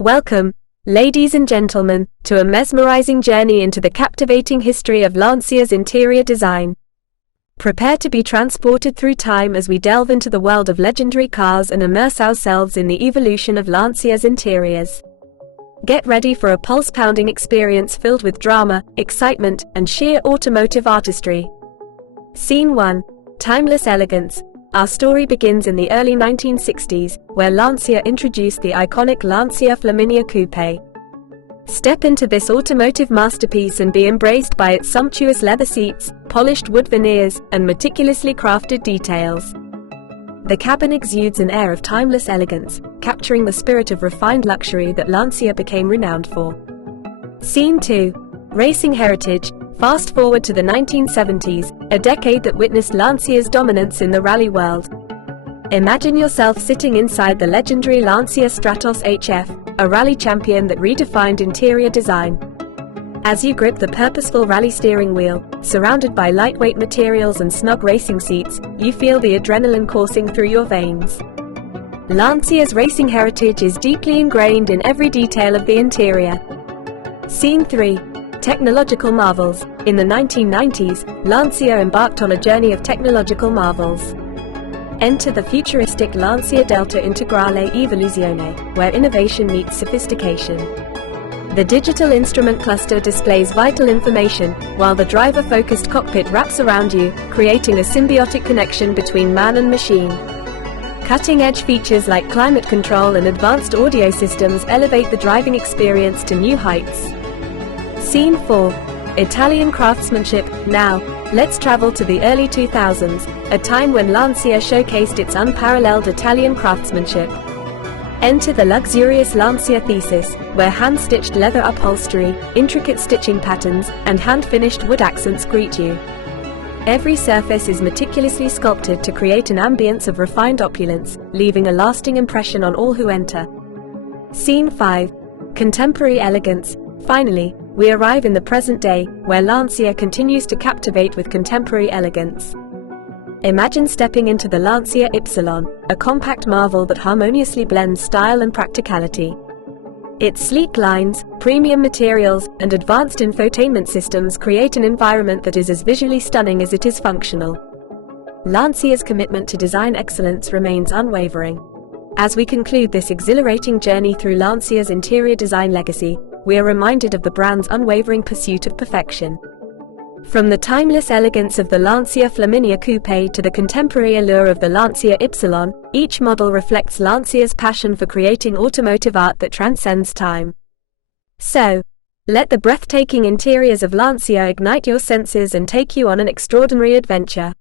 Welcome, ladies and gentlemen, to a mesmerizing journey into the captivating history of Lancia's interior design. Prepare to be transported through time as we delve into the world of legendary cars and immerse ourselves in the evolution of Lancia's interiors. Get ready for a pulse-pounding experience filled with drama, excitement, and sheer automotive artistry. Scene 1. Timeless Elegance. Our story begins in the early 1960s, where Lancia introduced the iconic Lancia Flaminia Coupe. Step into this automotive masterpiece and be embraced by its sumptuous leather seats, polished wood veneers, and meticulously crafted details. The cabin exudes an air of timeless elegance, capturing the spirit of refined luxury that Lancia became renowned for. Scene 2. Racing Heritage. Fast forward to the 1970s, a decade that witnessed Lancia's dominance in the rally world. Imagine yourself sitting inside the legendary Lancia Stratos HF, a rally champion that redefined interior design. As you grip the purposeful rally steering wheel, surrounded by lightweight materials and snug racing seats, you feel the adrenaline coursing through your veins. Lancia's racing heritage is deeply ingrained in every detail of the interior. Scene 3. Technological Marvels. In the 1990s, Lancia embarked on a journey of technological marvels. Enter the futuristic Lancia Delta Integrale Evoluzione, where innovation meets sophistication. The digital instrument cluster displays vital information, while the driver-focused cockpit wraps around you, creating a symbiotic connection between man and machine. Cutting-edge features like climate control and advanced audio systems elevate the driving experience to new heights. Scene 4. Italian craftsmanship. Now, let's travel to the early 2000s, a time when Lancia showcased its unparalleled Italian craftsmanship. Enter the luxurious Lancia Thesis, where hand-stitched leather upholstery, intricate stitching patterns, and hand-finished wood accents greet you. Every surface is meticulously sculpted to create an ambience of refined opulence, leaving a lasting impression on all who enter. Scene 5. Contemporary Elegance. Finally, we arrive in the present day, where Lancia continues to captivate with contemporary elegance. Imagine stepping into the Lancia Ypsilon, a compact marvel that harmoniously blends style and practicality. Its sleek lines, premium materials, and advanced infotainment systems create an environment that is as visually stunning as it is functional. Lancia's commitment to design excellence remains unwavering. As we conclude this exhilarating journey through Lancia's interior design legacy, we are reminded of the brand's unwavering pursuit of perfection. From the timeless elegance of the Lancia Flaminia Coupe to the contemporary allure of the Lancia Ypsilon, each model reflects Lancia's passion for creating automotive art that transcends time. So, let the breathtaking interiors of Lancia ignite your senses and take you on an extraordinary adventure.